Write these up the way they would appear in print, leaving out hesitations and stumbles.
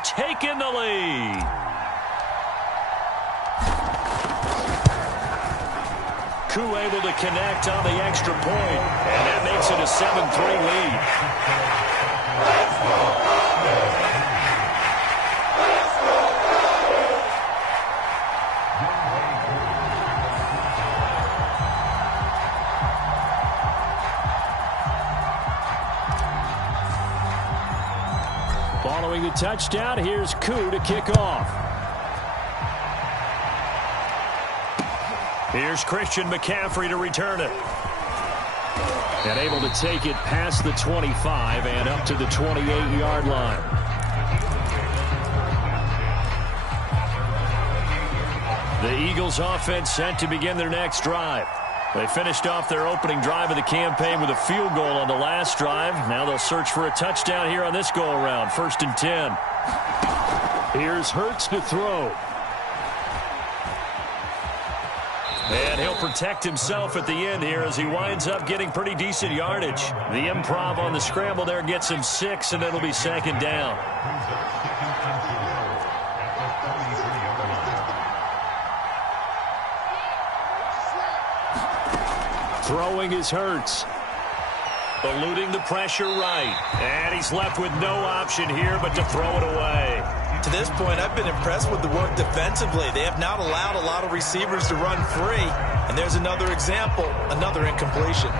taking the lead. Koo able to connect on the extra point, and that makes it a 7-3 lead. Following the touchdown, here's Koo to kick off. Here's Christian McCaffrey to return it. And able to take it past the 25 and up to the 28-yard line. The Eagles offense set to begin their next drive. They finished off their opening drive of the campaign with a field goal on the last drive. Now they'll search for a touchdown here on this go-around. 1st and 10. Here's Hurts to throw. And he'll protect himself at the end here as he winds up getting pretty decent yardage. The improv on the scramble there gets him 6, and it'll be 2nd down. Throwing is Hurts. Eluding the pressure right. And he's left with no option here but to throw it away. To this point, I've been impressed with the work defensively. They have not allowed a lot of receivers to run free. And there's another example, another incompletion.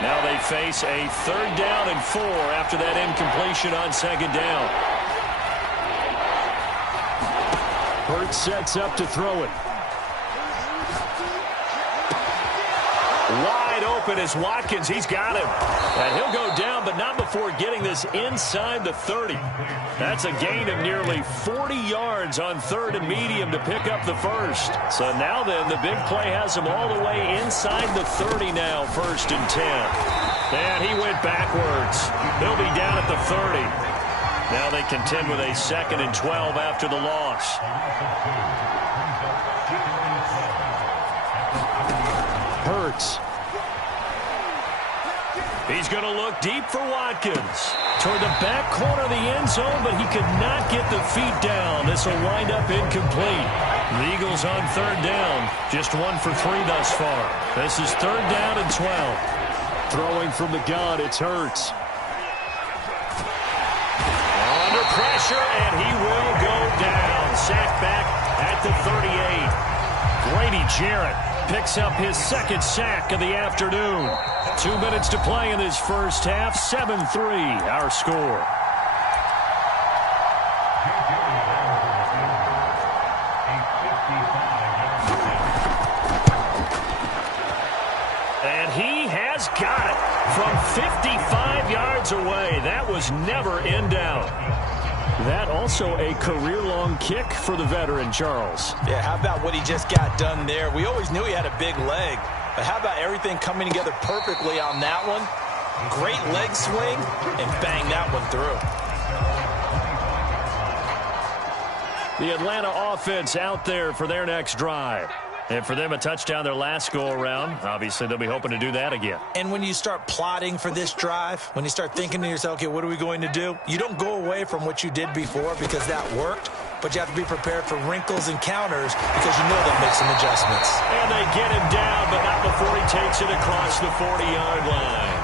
Now they face a 3rd down and 4 after that incompletion on 2nd down. Hurts sets up to throw it. Wide open is Watkins. He's got him. And he'll go down, but not before getting this inside the 30. That's a gain of nearly 40 yards on 3rd and medium to pick up the first. So now then, the big play has him all the way inside the 30 now, 1st and 10. And he went backwards. He'll be down at the 30. Now they contend with a 2nd and 12 after the loss. Hurts. He's going to look deep for Watkins. Toward the back corner of the end zone, but he could not get the feet down. This will wind up incomplete. The Eagles on 3rd down. Just 1 for 3 thus far. This is 3rd down and 12. Throwing from the gun, it's Hurts. Under pressure, and he will go down. Sacked back at the 38. Grady Jarrett picks up his 2nd sack of the afternoon. 2 minutes to play in this first half. 7-3, our score. And he has got it from 55 yards away. That was never in doubt. That also a career-long kick for the veteran, Charles. Yeah, how about what he just got done there? We always knew he had a big leg, but how about everything coming together perfectly on that one? Great leg swing, and bang that one through. The Atlanta offense out there for their next drive. And for them, a touchdown their last go-around. Obviously, they'll be hoping to do that again. And when you start plotting for this drive, when you start thinking to yourself, okay, what are we going to do? You don't go away from what you did before because that worked, but you have to be prepared for wrinkles and counters because you know they'll make some adjustments. And they get him down, but not before he takes it across the 40-yard line.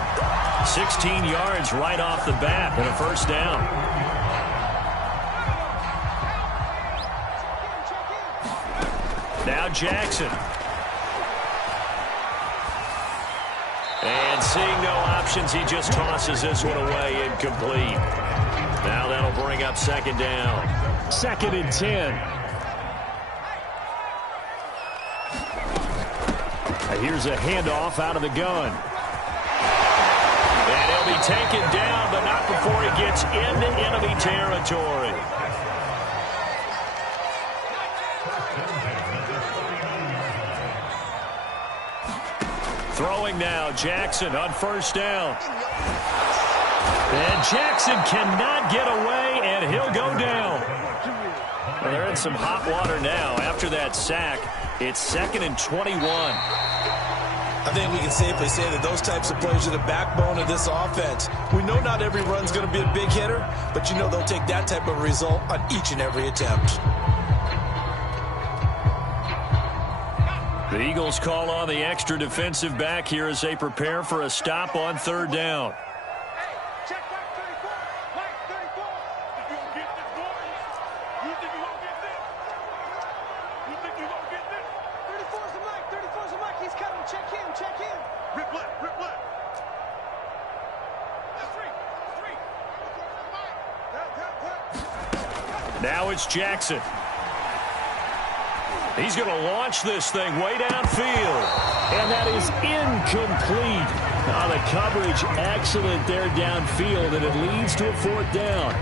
16 yards right off the bat and a 1st down. Now Jackson. And seeing no options, he just tosses this one away, incomplete. Now that'll bring up 2nd down. 2nd and 10. Here's a handoff out of the gun. And he'll be taken down, but not before he gets into enemy territory. Throwing now, Jackson on 1st down. And Jackson cannot get away, and he'll go down. Well, they're in some hot water now. After that sack, it's 2nd and 21. I think we can safely say that those types of plays are the backbone of this offense. We know not every run's going to be a big hitter, but you know they'll take that type of result on each and every attempt. The Eagles call on the extra defensive back here as they prepare for a stop on third down. Now it's Jackson. He's going to launch this thing way downfield. And that is incomplete. Now the coverage excellent there downfield, and it leads to a fourth down.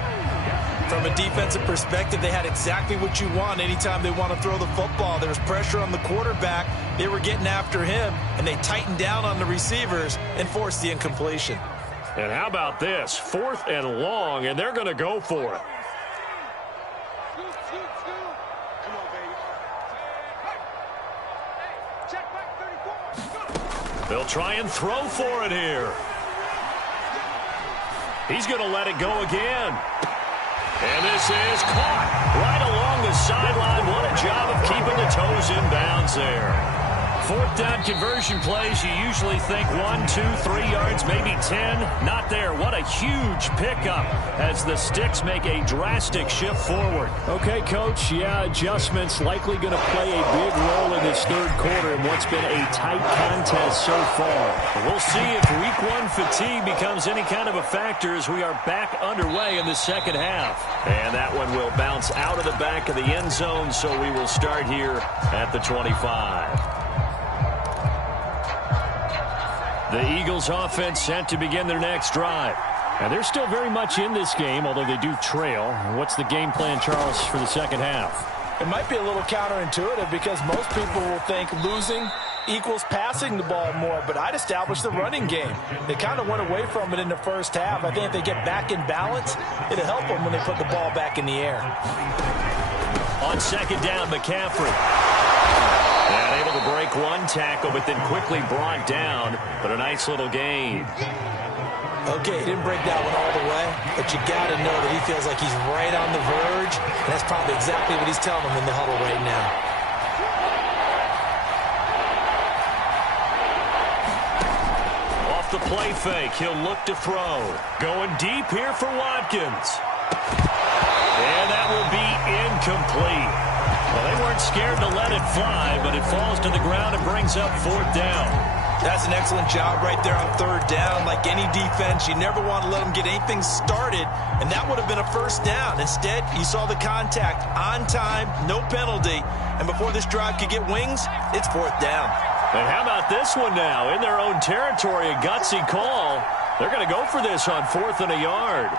From a defensive perspective, they had exactly what you want anytime they want to throw the football. There was pressure on the quarterback. They were getting after him, and they tightened down on the receivers and forced the incompletion. And how about this? 4th and long, and they're going to go for it. They'll try and throw for it here. He's going to let it go again. And this is caught right along the sideline. What a job of keeping the toes in bounds there. 4th down conversion plays, you usually think 1, 2, 3 yards, maybe 10. Not there. What a huge pickup as the Sticks make a drastic shift forward. Okay, Coach, yeah, adjustments likely going to play a big role in this third quarter in what's been a tight contest so far. We'll see if week 1 fatigue becomes any kind of a factor as we are back underway in the second half. And that one will bounce out of the back of the end zone, so we will start here at the 25. The Eagles offense set to begin their next drive. And they're still very much in this game, although they do trail. What's the game plan, Charles, for the second half? It might be a little counterintuitive because most people will think losing equals passing the ball more, but I'd establish the running game. They kind of went away from it in the first half. I think if they get back in balance, it'll help them when they put the ball back in the air. On second down, McCaffrey. And able to break one tackle, but then quickly brought down. But a nice little gain. Okay, he didn't break that one all the way, but you got to know that he feels like he's right on the verge, and that's probably exactly what he's telling them in the huddle right now. Off the play fake, he'll look to throw. Going deep here for Watkins. And that will be incomplete. Well, they weren't scared to let it fly, but it falls to the ground and brings up fourth down. That's an excellent job right there on third down. Like any defense, you never want to let them get anything started, and that would have been a first down. Instead, you saw the contact on time, no penalty, and before this drive could get wings, it's fourth down. And how about this one now? In their own territory, a gutsy call. They're going to go for this on 4th and a yard.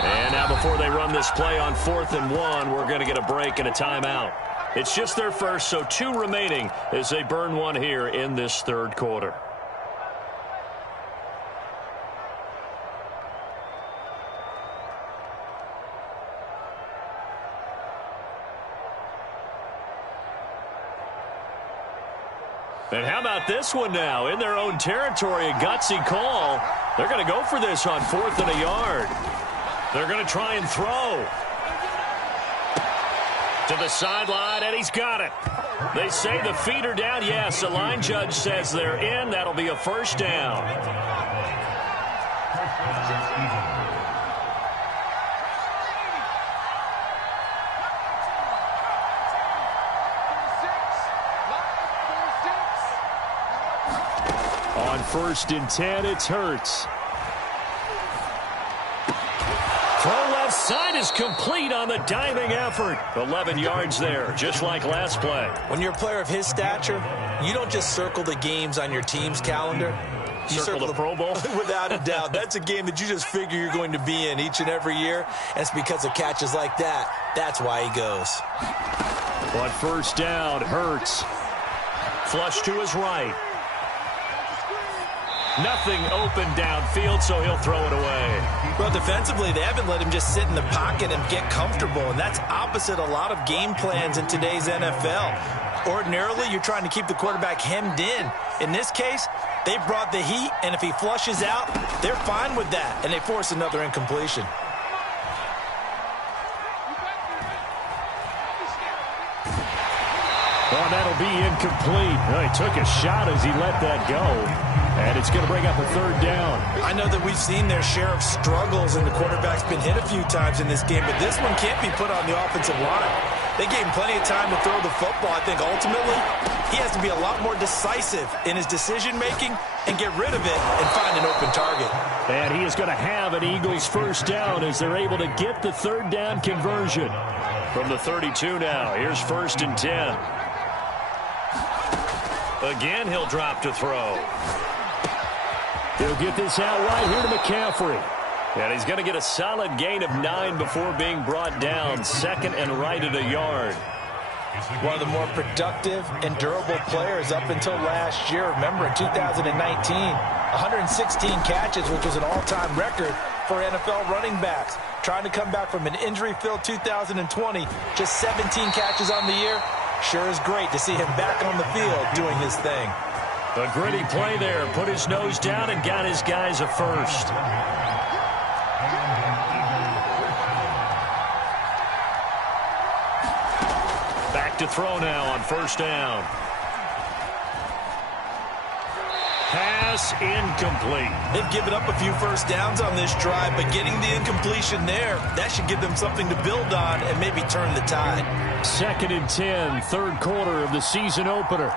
And now before they run this play on 4th and 1, we're going to get a break and a timeout. It's just their first, so 2 remaining as they burn one here in this third quarter. And how about this one now? In their own territory, a gutsy call. They're going to go for this on 4th and a yard. They're going to try and throw. To the sideline, and he's got it. They say the feet are down. Yes, the line judge says they're in. That'll be a first down. On 1st and 10, it's Hurts. Throw left side is complete on the diving effort. 11 yards there, just like last play. When you're a player of his stature, you don't just circle the games on your team's calendar. You circle the Pro Bowl? Without a doubt. That's a game that you just figure you're going to be in each and every year. And it's because of catches like that. That's why he goes. On 1st down, Hurts. Flush to his right. Nothing open downfield, so he'll throw it away. Well, defensively, they haven't let him just sit in the pocket and get comfortable, and that's opposite a lot of game plans in today's NFL. Ordinarily, you're trying to keep the quarterback hemmed in. In this case, they brought the heat, and if he flushes out, they're fine with that, and they force another incompletion. Oh, that'll be incomplete. Oh, he took a shot as he let that go. And it's going to bring up a third down. I know that we've seen their share of struggles, and the quarterback's been hit a few times in this game, but this one can't be put on the offensive line. They gave him plenty of time to throw the football. I think ultimately he has to be a lot more decisive in his decision-making and get rid of it and find an open target. And he is going to have an Eagles first down as they're able to get the third down conversion. From the 32 now, here's 1st and 10. Again, he'll drop to throw. He'll get this out right here to McCaffrey. And he's going to get a solid gain of 9 before being brought down. 2nd and right at a yard. One of the more productive and durable players up until last year. Remember, in 2019, 116 catches, which was an all-time record for NFL running backs. Trying to come back from an injury-filled 2020, just 17 catches on the year. Sure is great to see him back on the field doing his thing. A gritty play there. Put his nose down and got his guys a first. Back to throw now on 1st down. Pass incomplete. They've given up a few first downs on this drive, but getting the incompletion there, that should give them something to build on and maybe turn the tide. 2nd and 10, 3rd quarter of the season opener.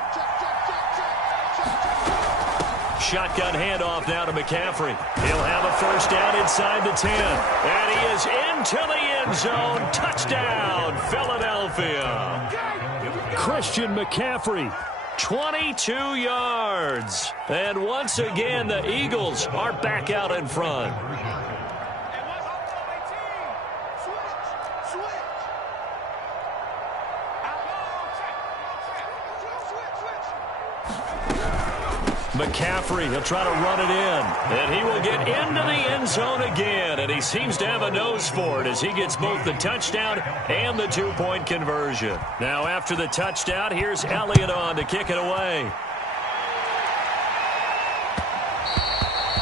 Shotgun handoff now to McCaffrey. He'll have a first down inside the 10. And he is into the end zone. Touchdown, Philadelphia. Christian McCaffrey, 22 yards. And once again, the Eagles are back out in front. McCaffrey, he'll try to run it in. And he will get into the end zone again. And he seems to have a nose for it as he gets both the touchdown and the 2-point conversion. Now after the touchdown, here's Elliott on to kick it away.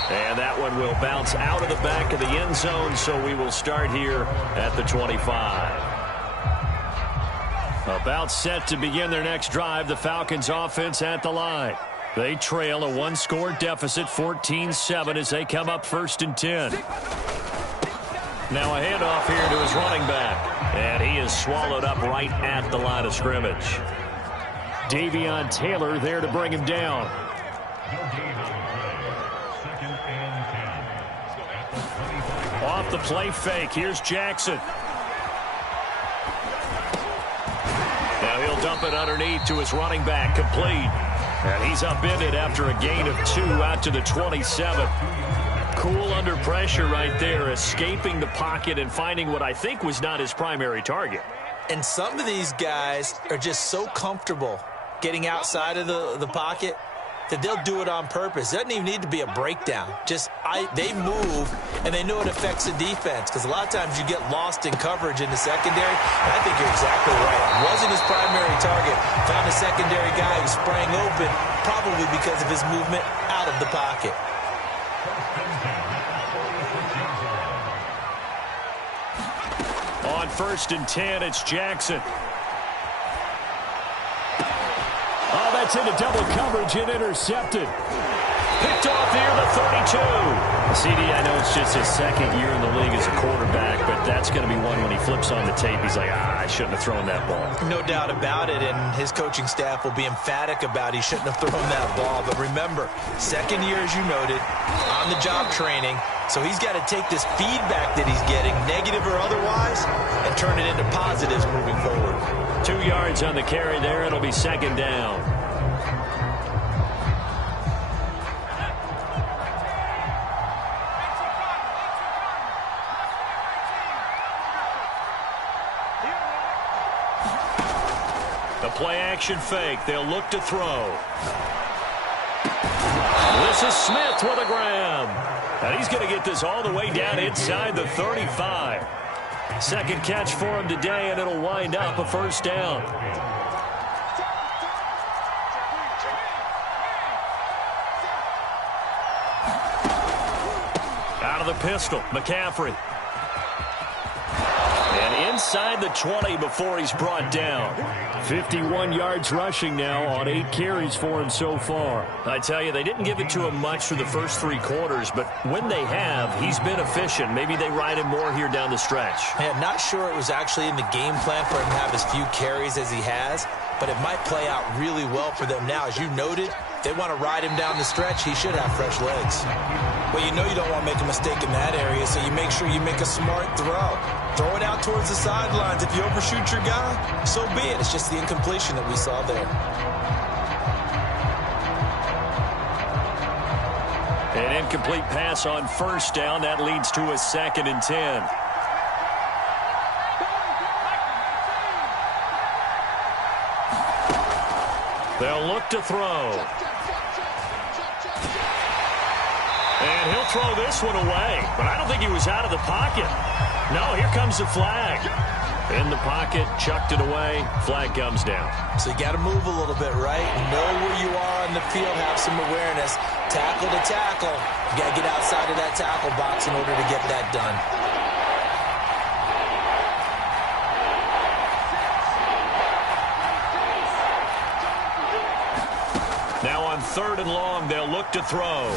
And that one will bounce out of the back of the end zone, so we will start here at the 25. About set to begin their next drive, the Falcons offense at the line. They trail a 1-score deficit, 14-7, as they come up 1st and 10. Now a handoff here to his running back. And he is swallowed up right at the line of scrimmage. Davion Taylor there to bring him down. Off the play fake, here's Jackson. Now he'll dump it underneath to his running back, complete. And he's upended after a gain of 2 out to the 27. Cool under pressure right there, escaping the pocket and finding what I think was not his primary target. And some of these guys are just so comfortable getting outside of the pocket that they'll do it on purpose. It doesn't even need to be a breakdown. They move, and they know it affects the defense, because a lot of times you get lost in coverage in the secondary. And I think you're exactly right. It wasn't his primary target. Found a secondary guy who sprang open, probably because of his movement out of the pocket. On 1st and 10, it's Jackson. Oh, that's into double coverage and intercepted. Picked off near the 32. CD, I know it's just his 2nd year in the league as a quarterback, but that's going to be one when he flips on the tape. He's like, I shouldn't have thrown that ball. No doubt about it, and his coaching staff will be emphatic about he shouldn't have thrown that ball. But remember, 2nd year, as you noted, on-the-job training. So he's got to take this feedback that he's getting, negative or otherwise, and turn it into positives moving forward. 2 yards on the carry there. It'll be 2nd down. The play-action fake. They'll look to throw. This is Smith with a grab. And he's going to get this all the way down inside the 35. 2nd catch for him today, and it'll wind up a 1st down. the pistol. McCaffrey. And inside the 20 before he's brought down. 51 yards rushing now on 8 carries for him so far. I tell you, they didn't give it to him much for the first 3 quarters, but when they have, he's been efficient. Maybe they ride him more here down the stretch. Man, not sure it was actually in the game plan for him to have as few carries as he has, but it might play out really well for them now. As you noted, they want to ride him down the stretch. He should have fresh legs. Well, you know you don't want to make a mistake in that area, so you make sure you make a smart throw. Throw it out towards the sidelines. If you overshoot your guy, so be it. It's just the incompletion that we saw there. An incomplete pass on first down. That leads to a 2nd and 10. They'll look to throw. And he'll throw this one away. But I don't think he was out of the pocket. No, here comes the flag. In the pocket, chucked it away. Flag comes down. So you got to move a little bit, right? Know where you are on the field, have some awareness. Tackle to tackle. You got to get outside of that tackle box in order to get that done. Now on 3rd and long, they'll look to throw.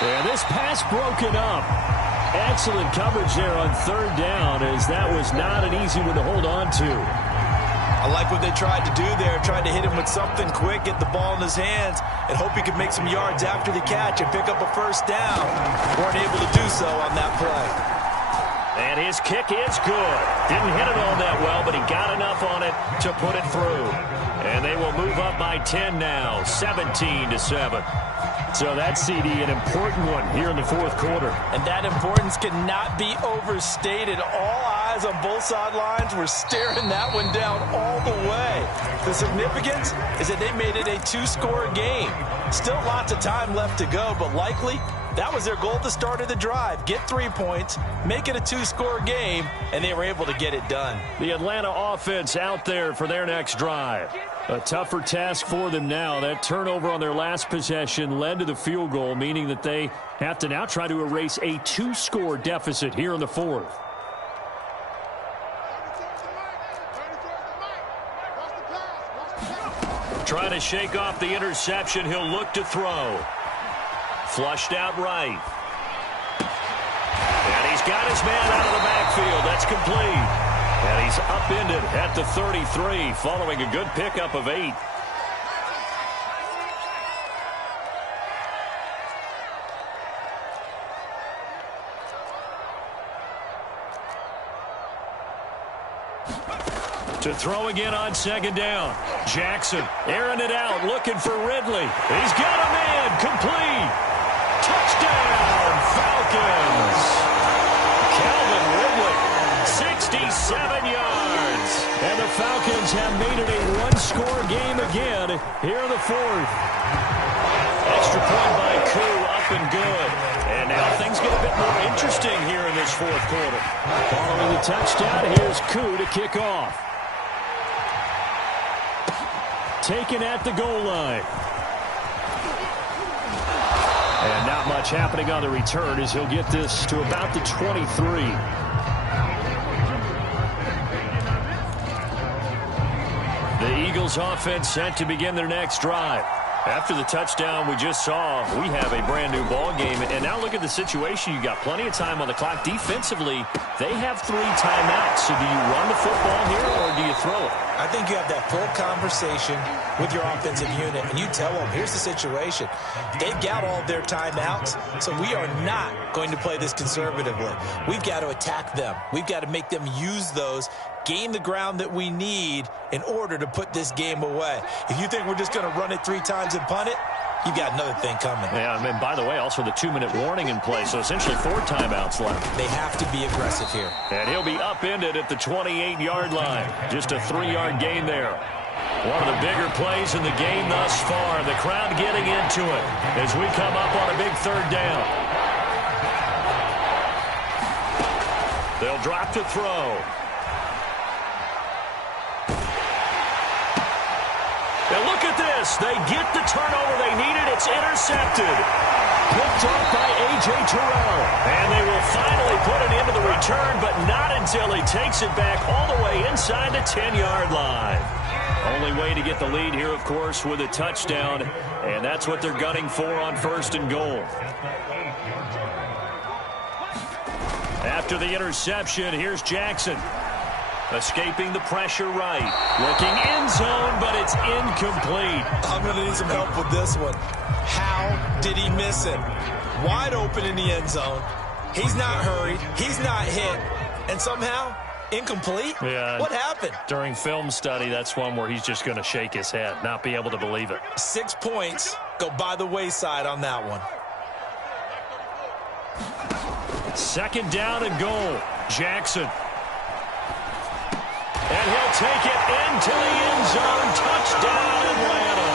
And this pass broken up. Excellent coverage there on 3rd down, as that was not an easy one to hold on to. I like what they tried to do there. Tried to hit him with something quick, get the ball in his hands, and hope he could make some yards after the catch and pick up a first down. Weren't able to do so on that play. And his kick is good. Didn't hit it all that well, but he got enough on it to put it through. And they will move up by 10 now, 17-7. So that CD, an important one here in the 4th quarter. And that importance cannot be overstated. All eyes on both sidelines were staring that one down all the way. The significance is that they made it a 2-score game. Still lots of time left to go, but likely that was their goal at the start of the drive. Get 3 points, make it a 2-score game, and they were able to get it done. The Atlanta offense out there for their next drive. A tougher task for them now. That turnover on their last possession led to the field goal, meaning that they have to now try to erase a 2-score deficit here in the 4th. Trying to shake off the interception. He'll look to throw. Flushed out right. And he's got his man out of the backfield. That's complete. And he's upended at the 33 following a good pickup of 8. To throw again on 2nd down. Jackson airing it out, looking for Ridley. He's got a man, complete. Touchdown, Falcons. Calvin Ridley, 67 yards. And the Falcons have made it a 1-score game again here in the 4th. Extra point by Koo, up and good. And now things get a bit more interesting here in this 4th quarter. Following the touchdown, here's Koo to kick off. Taken at the goal line. And not much happening on the return as he'll get this to about the 23. The Eagles offense set to begin their next drive. After the touchdown we just saw, we have a brand new ball game. And now look at the situation. You got plenty of time on the clock. Defensively, they have 3 timeouts. So do you run the football here or do you throw it? I think you have that full conversation with your offensive unit, and you tell them, here's the situation. They've got all their timeouts, so we are not going to play this conservatively. We've got to attack them. We've got to make them use those, gain the ground that we need in order to put this game away. If you think we're just going to run it 3 times and punt it, you've got another thing coming. Yeah, and by the way, also the 2-minute warning in play, so essentially 4 timeouts left. They have to be aggressive here. And he'll be upended at the 28-yard line. Just a 3-yard gain there. One of the bigger plays in the game thus far. The crowd getting into it as we come up on a big 3rd down. They'll drop to throw. And look at this. this. They get the turnover they needed. It's intercepted. Picked off by A.J. Terrell. And they will finally put it into the return, but not until he takes it back all the way inside the 10-yard line. Only way to get the lead here, of course, with a touchdown, and that's what they're gunning for on 1st and goal. After the interception, here's Jackson. Escaping the pressure right. Looking end zone, but it's incomplete. I'm going to need some help with this one. How did he miss it? Wide open in the end zone. He's not hurried. He's not hit. And somehow, incomplete? Yeah. What happened? During film study, that's one where he's just going to shake his head, not be able to believe it. 6 points go by the wayside on that one. 2nd down and goal. Jackson. And he'll take it into the end zone. Touchdown, Atlanta.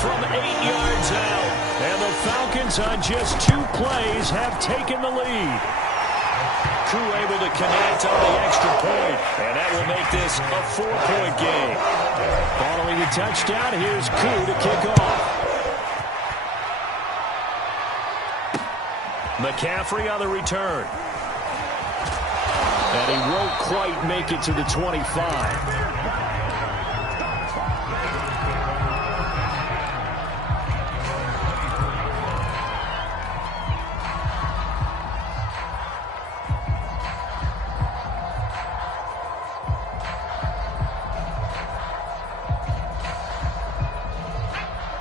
From 8 yards out. And the Falcons on just 2 plays have taken the lead. Koo able to connect on the extra point. And that will make this a 4-point game. Following the touchdown, here's Koo to kick off. McCaffrey on the return. And he won't quite make it to the 25.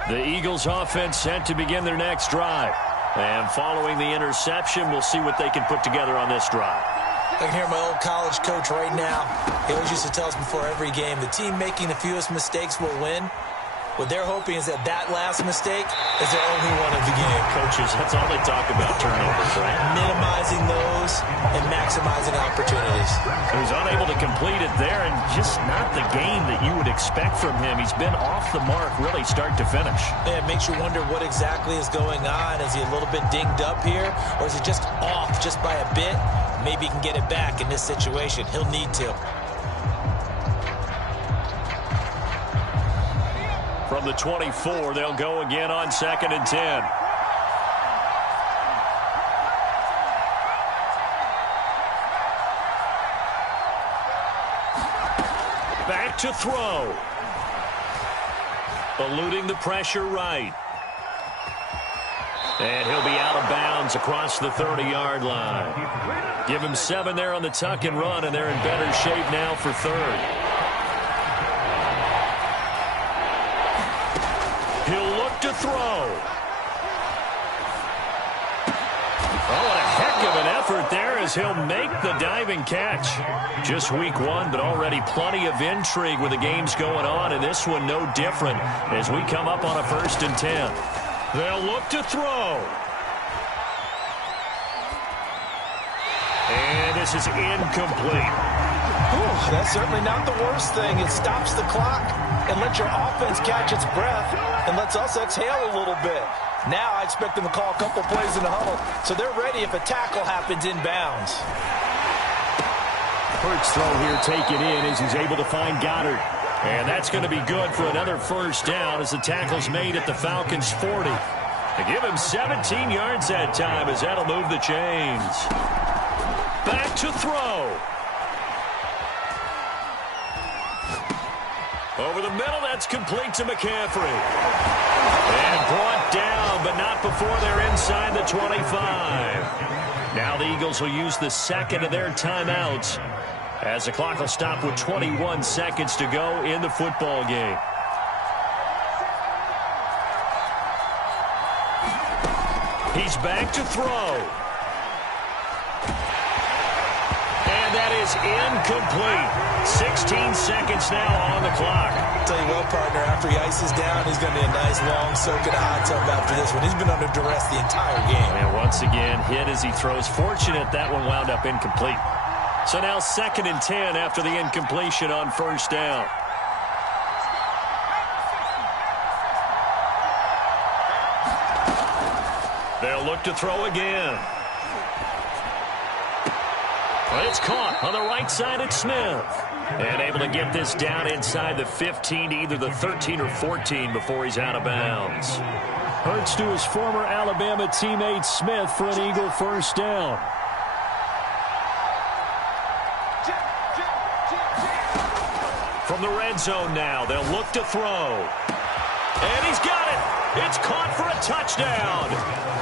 The Eagles offense set to begin their next drive. And following the interception, we'll see what they can put together on this drive. I can hear my old college coach right now. He always used to tell us before every game, the team making the fewest mistakes will win. What they're hoping is that last mistake is their only one of the game. Coaches, that's all they talk about, turnovers, right? Minimizing those and maximizing opportunities. He was unable to complete it there, and just not the game that you would expect from him. He's been off the mark really start to finish. Yeah, it makes you wonder what exactly is going on. Is he a little bit dinged up here, or is he just off just by a bit? Maybe he can get it back in this situation. He'll need to. From the 24, they'll go again on 2nd and 10. Back to throw. Eluding the pressure right. And he'll be out of bounds across the 30-yard line. Give him 7 there on the tuck and run, and they're in better shape now for 3rd. He'll look to throw. Oh, what a heck of an effort there as he'll make the diving catch. Just week 1, but already plenty of intrigue with the games going on, and this one no different as we come up on a 1st and 10. They'll look to throw. And this is incomplete. Ooh, that's certainly not the worst thing. It stops the clock and lets your offense catch its breath and lets us exhale a little bit. Now I expect them to call a couple plays in the huddle, so they're ready if a tackle happens inbounds. Hurts throw here taken in as he's able to find Goddard. And that's going to be good for another 1st down as the tackle's made at the Falcons' 40. To give him 17 yards that time as that'll move the chains. Back to throw. Over the middle, that's complete to McCaffrey. And brought down, but not before they're inside the 25. Now the Eagles will use the 2nd of their timeouts as the clock will stop with 21 seconds to go in the football game. He's back to throw. And that is incomplete. 16 seconds now on the clock. I'll tell you what, partner, after he ices down, he's going to need a nice long soak in a hot tub after this one. He's been under duress the entire game. And once again, hit as he throws. Fortunate that one wound up incomplete. So now 2nd and 10 after the incompletion on 1st down. They'll look to throw again. It's caught on the right side. It's Smith. And able to get this down inside the 15, either the 13 or 14 before he's out of bounds. Hurts to his former Alabama teammate Smith for an Eagle first down. From the red zone now, they'll look to throw. And he's got it. It's caught for a touchdown.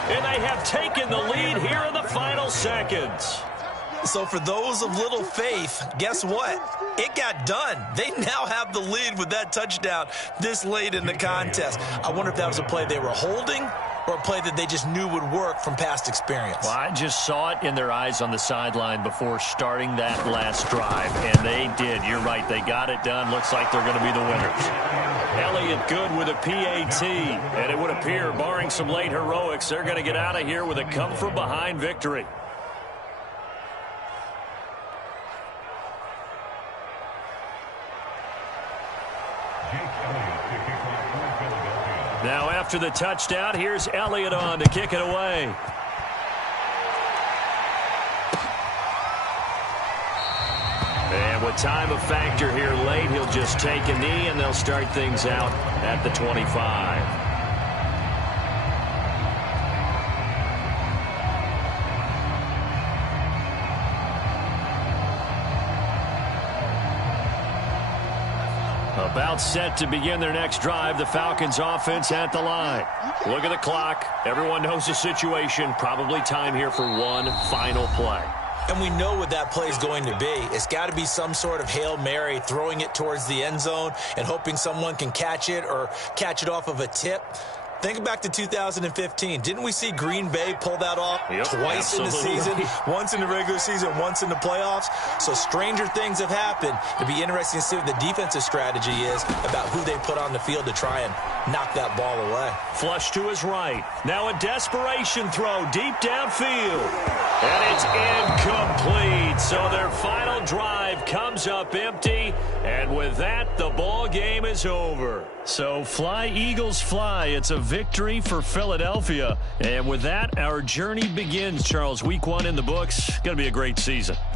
And they have taken the lead here in the final seconds. So for those of little faith, guess what? It got done. They now have the lead with that touchdown this late in the contest. I wonder if that was a play they were holding or a play that they just knew would work from past experience. Well, I just saw it in their eyes on the sideline before starting that last drive, and they did. You're right. They got it done. Looks like they're going to be the winners. Elliott good with a PAT, and it would appear, barring some late heroics, they're going to get out of here with a come-from-behind victory. Now after the touchdown, here's Elliott on to kick it away. And with time a factor here late, he'll just take a knee and they'll start things out at the 25. About set to begin their next drive, the Falcons offense at the line. Look at the clock. Everyone knows the situation. Probably time here for one final play. And we know what that play is going to be. It's got to be some sort of Hail Mary, throwing it towards the end zone and hoping someone can catch it or catch it off of a tip. Think back to 2015. Didn't we see Green Bay pull that off twice in the season? Once in the regular season, once in the playoffs. So stranger things have happened. It'd be interesting to see what the defensive strategy is about who they put on the field to try and knock that ball away. Flush to his right. Now a desperation throw deep downfield. And it's incomplete. So their final drive comes up empty. And with that, the ball game is over. So fly, Eagles, fly. It's a victory for Philadelphia. And with that, our journey begins, Charles. Week 1 in the books. Going to be a great season.